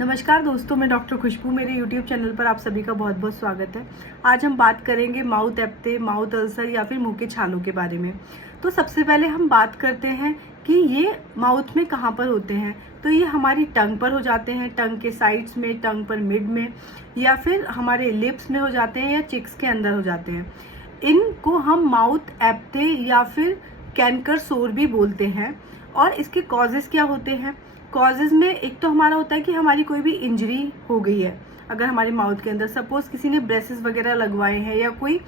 नमस्कार दोस्तों, मैं डॉक्टर खुशबू। मेरे YouTube चैनल पर आप सभी का बहुत बहुत स्वागत है। आज हम बात करेंगे माउथ एप्टे, माउथ अल्सर या फिर मुंह के छालों के बारे में। तो सबसे पहले हम बात करते हैं कि ये माउथ में कहाँ पर होते हैं। तो ये हमारी टंग पर हो जाते हैं, टंग के साइड्स में, टंग पर मिड में, या फिर हमारे लिप्स में हो जाते हैं, या चिक्स के अंदर हो जाते हैं। इनको हम माउथ एप्टे या फिर कैंकर सोर भी बोलते हैं। और इसके कॉजेज क्या होते हैं? कॉजेज में एक तो हमारा होता है कि हमारी कोई भी इंजरी हो गई है अगर हमारे माउथ के अंदर, सपोज किसी ने ब्रेसेस वगैरह लगवाए हैं या कोई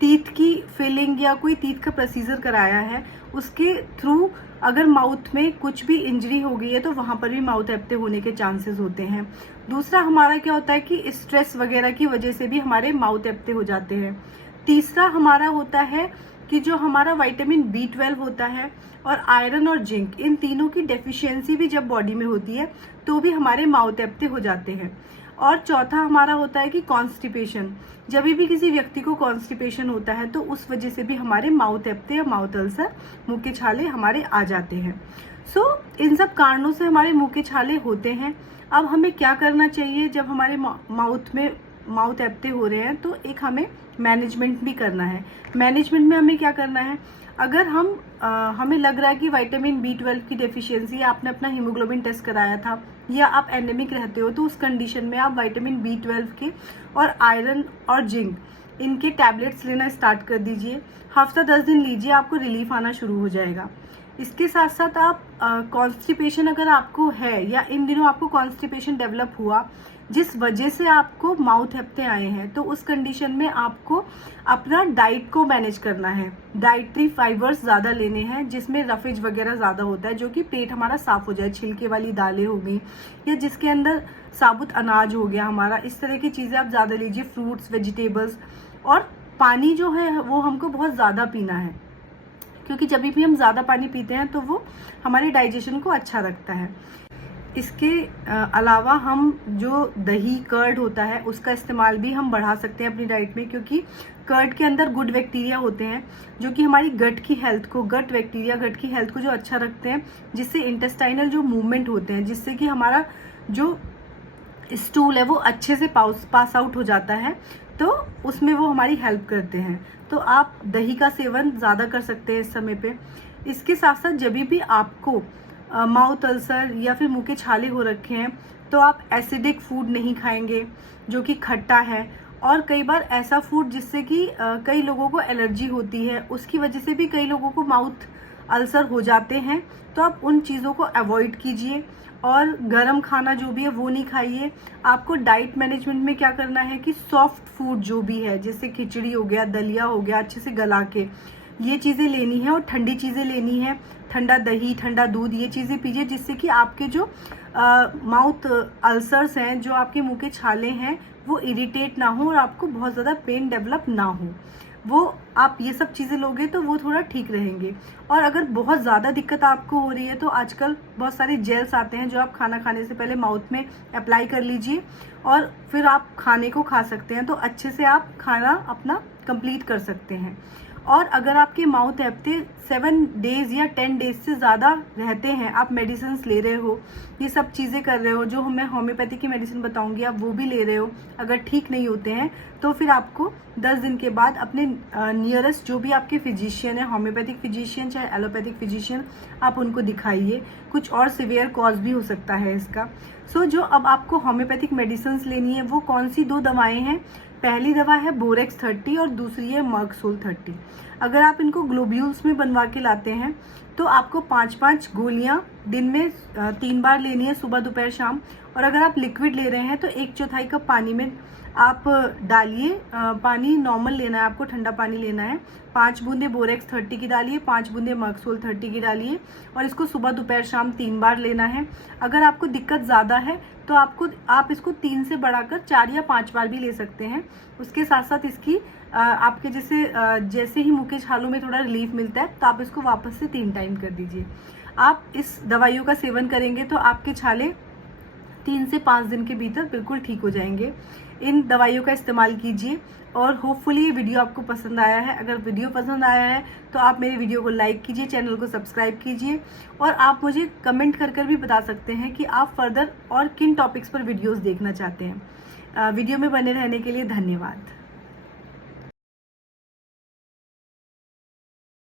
टीथ की फिलिंग या कोई टीथ का प्रोसीजर कराया है, उसके थ्रू अगर माउथ में कुछ भी इंजरी हो गई है तो वहां पर भी माउथ एप्टे होने के चांसेस होते हैं। दूसरा हमारा क्या होता है कि स्ट्रेस वगैरह की वजह से भी हमारे माउथ एप्टे हो जाते हैं। तीसरा हमारा होता है कि जो हमारा विटामिन B12 होता है और आयरन और जिंक, इन तीनों की डेफिशिएंसी भी जब बॉडी में होती है तो भी हमारे माउथ एप्टे हो जाते हैं। और चौथा हमारा होता है कि कॉन्स्टिपेशन, जब भी किसी व्यक्ति को कॉन्स्टिपेशन होता है तो उस वजह से भी हमारे माउथ एप्टे या माउथ अल्सर, मुंह के छाले हमारे आ जाते हैं। इन सब कारणों से हमारे मुंह के छाले होते हैं। अब हमें क्या करना चाहिए जब हमारे माउथ एप्टे हो रहे हैं? तो एक हमें मैनेजमेंट भी करना है। मैनेजमेंट में हमें क्या करना है? अगर हमें लग रहा है कि विटामिन B12 की डेफिशिएंसी, या आपने अपना हीमोग्लोबिन टेस्ट कराया था या आप एनीमिक रहते हो, तो उस कंडीशन में आप विटामिन B12 के और आयरन और जिंक, इनके टैबलेट्स लेना स्टार्ट कर दीजिए। हफ्ता 10 दिन लीजिए, आपको रिलीफ आना शुरू हो जाएगा। इसके साथ साथ आप कॉन्स्टिपेशन अगर आपको है या इन दिनों आपको कॉन्स्टिपेशन डेवलप हुआ जिस वजह से आपको माउथ एप्टे आए हैं, तो उस कंडीशन में आपको अपना डाइट को मैनेज करना है। डाइटरी फाइबर्स ज़्यादा लेने हैं जिसमें रफेज वगैरह ज़्यादा होता है, जो कि पेट हमारा साफ हो जाए। छिलके वाली दालें हो गई या जिसके अंदर साबुत अनाज हो गया हमारा, इस तरह की चीज़ें आप ज़्यादा लीजिए। फ्रूट्स, वेजिटेबल्स, और पानी जो है वो हमको बहुत ज़्यादा पीना है, क्योंकि जब भी हम ज़्यादा पानी पीते हैं तो वो हमारे डाइजेशन को अच्छा रखता है। इसके अलावा हम जो दही, कर्ड होता है, उसका इस्तेमाल भी हम बढ़ा सकते हैं अपनी डाइट में, क्योंकि कर्ड के अंदर गुड बैक्टीरिया होते हैं जो कि हमारी गट की हेल्थ को, गट की हेल्थ को जो अच्छा रखते हैं, जिससे इंटेस्टाइनल जो मूवमेंट होते हैं, जिससे कि हमारा जो स्टूल है वो अच्छे से पास आउट हो जाता है, तो उसमें वो हमारी हेल्प करते हैं। तो आप दही का सेवन ज़्यादा कर सकते हैं इस समय पे। इसके साथ साथ जब भी आपको माउथ अल्सर या फिर मुंह के छाले हो रखे हैं तो आप एसिडिक फूड नहीं खाएंगे जो कि खट्टा है, और कई बार ऐसा फूड जिससे कि कई लोगों को एलर्जी होती है, उसकी वजह से भी कई लोगों को माउथ अल्सर हो जाते हैं। तो आप उन चीज़ों को अवॉइड कीजिए, और गरम खाना जो भी है वो नहीं खाइए। आपको डाइट मैनेजमेंट में क्या करना है कि सॉफ्ट फूड जो भी है, जैसे खिचड़ी हो गया, दलिया हो गया, अच्छे से गला के ये चीज़ें लेनी है, और ठंडी चीज़ें लेनी है, ठंडा दही, ठंडा दूध, ये चीज़ें पीजिए, जिससे कि आपके जो माउथ अल्सर्स हैं, जो आपके मुंह के छाले हैं, वो इरिटेट ना हो और आपको बहुत ज़्यादा पेन डेवलप ना हो। वो आप ये सब चीज़ें लोगे तो वो थोड़ा ठीक रहेंगे। और अगर बहुत ज़्यादा दिक्कत आपको हो रही है तो आजकल बहुत सारे जेल्स आते हैं जो आप खाना खाने से पहले माउथ में अप्लाई कर लीजिए, और फिर आप खाने को खा सकते हैं, तो अच्छे से आप खाना अपना कंप्लीट कर सकते हैं। और अगर आपके माउथ एप्टे 7 डेज या 10 डेज से ज़्यादा रहते हैं, आप मेडिसिन ले रहे हो, ये सब चीज़ें कर रहे हो, जो मैं होम्योपैथी की मेडिसिन बताऊंगी आप वो भी ले रहे हो, अगर ठीक नहीं होते हैं तो फिर आपको 10 दिन के बाद अपने नियरेस्ट जो भी आपके फिजिशियन है, होम्योपैथिक फिजिशियन चाहे एलोपैथिक फिजिशियन, आप उनको दिखाइए। कुछ और सिवियर कॉज भी हो सकता है इसका। जो अब आपको होम्योपैथिक मेडिसिन लेनी है, वो कौन सी 2 दवाएं हैं? पहली दवा है बोरेक्स 30 और दूसरी है मर्कसोल 30। अगर आप इनको ग्लोब्यूल्स में बनवा के लाते हैं तो आपको 5-5 गोलियां दिन में 3 बार लेनी है, सुबह, दोपहर, शाम। और अगर आप लिक्विड ले रहे हैं तो 1/4 कप पानी में आप डालिए। पानी नॉर्मल लेना है आपको, ठंडा पानी लेना है। 5 बूंदे बोरेक्स 30 की डालिए, 5 बूंदे मर्कसोल 30 की डालिए, और इसको सुबह, दोपहर, शाम 3 बार लेना है। अगर आपको दिक्कत ज़्यादा है तो आप इसको 3 से बढ़ाकर 4 या 5 बार भी ले सकते हैं। उसके साथ साथ इसकी आपके जैसे ही मुंह के छालों में थोड़ा रिलीफ मिलता है तो आप इसको वापस से 3 टाइम कर दीजिए। आप इस दवाइयों का सेवन करेंगे तो आपके छाले 3 से 5 दिन के भीतर बिल्कुल ठीक हो जाएंगे। इन दवाइयों का इस्तेमाल कीजिए और होपफुली ये वीडियो आपको पसंद आया है। अगर वीडियो पसंद आया है तो आप मेरे वीडियो को लाइक कीजिए, चैनल को सब्सक्राइब कीजिए और आप मुझे कमेंट कर भी बता सकते हैं कि आप फर्दर और किन टॉपिक्स पर वीडियोस देखना चाहते हैं। वीडियो में बने रहने के लिए धन्यवाद।